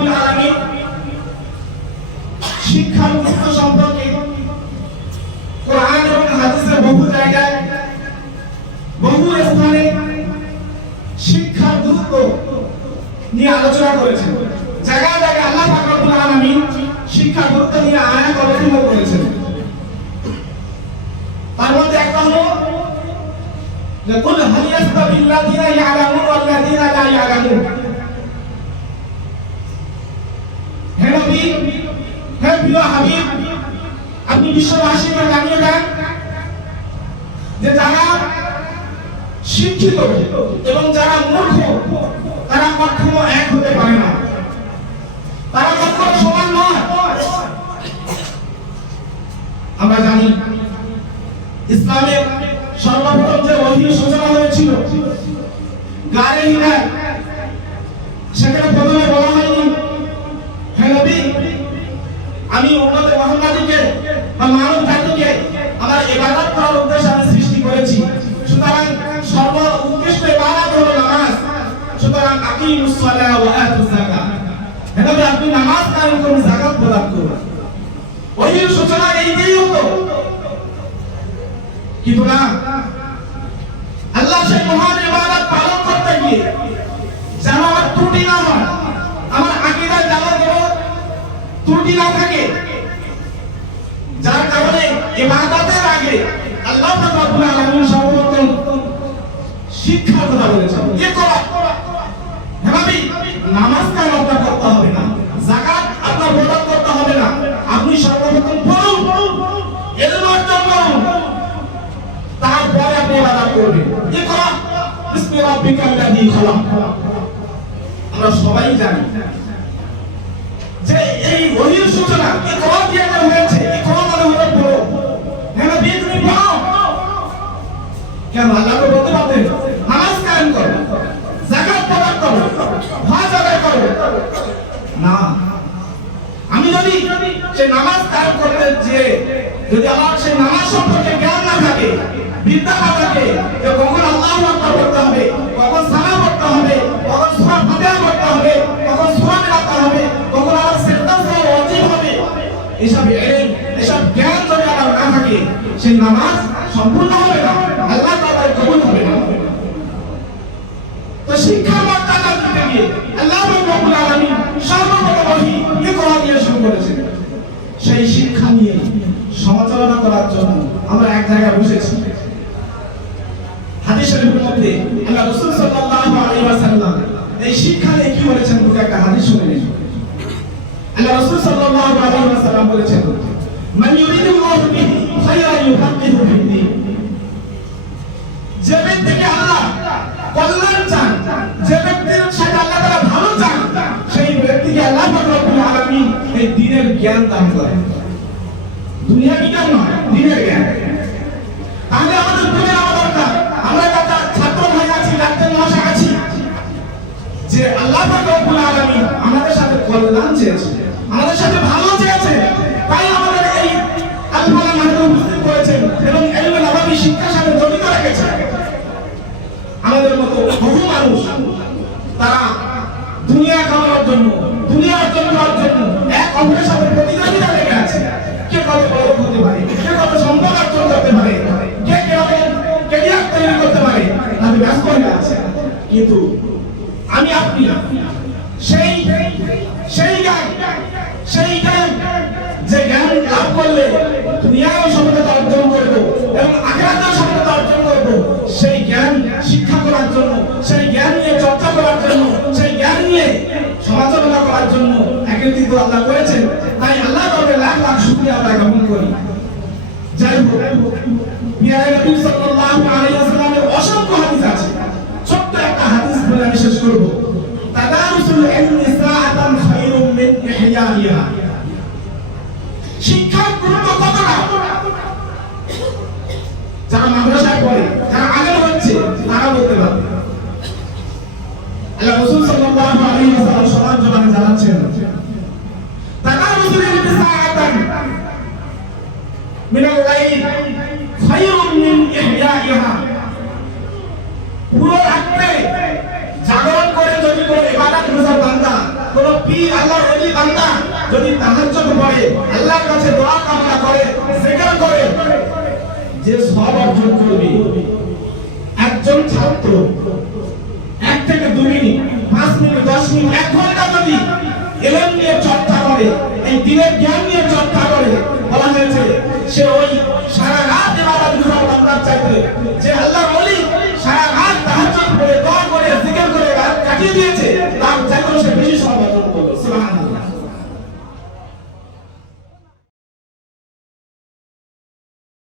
রব্বুল আলামিন শিক্ষার গুরুত্ব সম্পর্কে কোরআন এবং হাদিসে বহু জায়গায় বহু স্থানে শিক্ষার গুরুত্ব নিয়ে আলোচনা করেছেন। জায়গায় জায়গায় আল্লাহ পাক রব্বুল আলামিন শিক্ষার গুরুত্ব নিয়ে আয়াত অবতীর্ণ করেছেন। তার মধ্যে একটা হলো যে কুল হাল ইয়াস্তাবিল্লাযিনা ইয়ালামুন ওয়াল্লাযিনা লা ইয়ালামুন। হে নবী, হে প্রিয় হাবিব, আপনি বিশ্ববাসীকে জানিয়ে দেন যে যারা শিক্ষিত এবং যারা মূর্খ তারা কখনো এক হতে পারে না, তারা কখনো সমান নয়। আমরা জানি ইসলামের সর্বপ্রথম যে ওহীর সূচনা হয়েছিল গারে হিরা, সেখানে প্রথমে বলা হয়নি হে নবী, আমি উম্মতে মুহাম্মাদীকে বা মানব জাতিকে আমার ইবাদত করার উদ্দেশ্যে আমি সৃষ্টি করেছি, সুতরাং সর্ব উৎকৃষ্ট ইবাদত হলো নামাজ, সুতরাং আকিমুস সালাহ ওয়া আতুজ যাকাত। হে নবী, আপনি নামাজ কায়েম করুন, যাকাত প্রদান করুন। ওহীর সূচনা এই দিয়েই হতো, কিন্তু না, আল্লাহ সেই মহান ইবাদত পালন করতে গিয়ে যেন আমার ত্রুটি না হয়, আমার আকীদায় যেন ত্রুটি না থাকে, যার কারণে ইবাদতের আগে আল্লাহ পাক রব্বুল আলামিন সর্বপ্রথম শিক্ষার কথা বলেছেন। ইকরা, হে নবী, নামাজ কায়েম আপনার করতে হবে না, যাকাত আপনার প্রদান করতে হবে না, আপনি সর্বপ্রথম পড়ুন, ইলম অর্জন করুন, তারপরে আপনি ইবাদত করবেন। ইকরা বিসমি রাব্বিকাল্লাযী খালাক। আমরা সবাই জানি যে এই ওহীর সূচনা ইকরা দিয়ে হয়েছে। ইকরা মানে হলো পড়ো। হ্যাঁ নবী, তুমি পড়ো। কেন আল্লাহ তো বলতে পারতেন নামাজ কায়েম করো, যাকাত প্রদান করো, হজ আদায় করো। না, আমি যদি সেই নামাজ কায়েম করতে যে যদি আমার সেই নামাজ সম্পর্কে জ্ঞান না থাকে, বিদ্যা না থাকে, যে কখন আল্লাহু আকবার পড়তে হবে, কখন সালাম পড়তে হবে, কখন সূরা ফাতিহা পড়তে হবে, কখন সূরা মিলাতে হবে, কখন আমার সিজদা করা ওয়াজিব হবে, এসব ইলম, এসব জ্ঞান যদি আমার না থাকে, সেই নামাজ সম্পূর্ণ হবে না, আল্লাহ তাআলা কবুল হবে না। তো শিক্ষার মর্যাদা দিতে গিয়ে আল্লাহ রাব্বুল আলামিন সর্বপ্রথম ওহী ইকরা দিয়ে শুরু করেছেন। সেই শিক্ষা নিয়ে সমালোচনা করার জন্য আমরা এক জায়গায় বসেছি। হাদিস শরীফের মধ্যে আল্লাহ রাসূল সাল্লাল্লাহু আলাইহি ওয়াসাল্লাম এই শিক্ষা নিয়ে কি বলেছেন, দুটো একটা হাদিস শুনে নিন। আল্লাহ রাসূল সাল্লাল্লাহু আলাইহি ওয়াসাল্লাম বলেছেন, মান ইউরিদুল্লাহু বিহি খায়রান ইউফাক্কিহু ফিদ্দীন। যে ব্যক্তিকে আল্লাহ কল্যাণ চান, যে ব্যক্তির সাথে আল্লাহ তাআলা ভালো চান, সেই ব্যক্তিকে আল্লাহ রাব্বুল আলামিন এই দ্বীনের জ্ঞান দান করেন। দুনিয়া জ্ঞান নয়, দ্বীনের জ্ঞান। তাহলে আমাদের বুঝে নেওয়া দরকার, আমরা যারা ছাত্র ভাই আছি, ডাক্তার মহাশয় আছি, যে আল্লাহ রাব্বুল আলামিন আমাদের সাথে কল্যাণ চেয়েছে, আমাদের সাথে ভালো চেয়েছে, তাই আমাদের এই আল-ফালাহ মাহফিলে উপস্থিত করেছেন এবং ইলমে নববী শিক্ষার সাথে জড়িত রেখেছে। আমাদের মতো বহু মানুষ তারা দুনিয়া কামানোর জন্য, দুনিয়া অর্জন করার জন্য এক অপরের সাথে প্রতিযোগিতা লেগে আছে। কে কত বড় হতে পারে, কে কত সম্পদ অর্জন করতে পারে, কে কিরকম ক্যারিয়ার তৈরি করতে পারে, তাদের ব্যস্ত হয়ে আছে। কিন্তু আমি আপনি সেই জ্ঞান যে জ্ঞান লাভ করলে দুনিয়ায়ও সফলতা অর্জন করব এবং আখিরাতেও সফলতা অর্জন করব, সেই জ্ঞান শিক্ষা করার জন্য, সেই জ্ঞান নিয়ে চর্চা করার জন্য, সেই জ্ঞান নিয়ে সমালোচনা করার জন্য একত্রিত আল্লাহ করেছেন। তাই আল্লাহ তাআলা লাখ লাখ শুকরিয়া আদায় জ্ঞাপন করি। যাই হোক, প্রিয় নবী সাল্লাল্লাহু আলাইহি ওয়াসাল্লামের অসংখ্য হাদিস আছে, ছোট্ট একটা হাদিস বলে আমি শেষ করব। তাদারুসুল ইলমি সাআতান খায়রুম মিন ইহয়াইহা। শিক্ষার গুরুত্ব কতটা যারা মাদ্রাসায় পড়ে, যারা আলেম হচ্ছে, তারা বলতে পারবে। আল্লাহ রাসূল সাল্লাল্লাহু আলাইহি ওয়াসাল্লাম সমাজ জবানে জানাচ্ছেন, তাদারুসুল ইলমি সাআতান মিনাল লাইল খায়রুম মিন ইহয়াইহা। পুরো রাতে জাগরণ করে যদি কোনো ইবাদত গুজার বান্দা পীর আল্লাহর ওলি বান্দা যদি তাহাজ্জুদ পড়ে, আল্লাহর কাছে দোয়া কামনা করে, জিকির করে, যে সওয়াব অর্জন করবে। একজন ছাত্র 1 থেকে 2 মিনিট, 5 মিনিট, 10 মিনিট, 1 ঘন্টা যদি ইলম নিয়ে চর্চা করে, এই দ্বীনের জ্ঞান নিয়ে চর্চা করে, বলা হয়েছে সে ওই সারা রাত ইবাদত করে আল্লাহর চাইতে যে আল্লাহর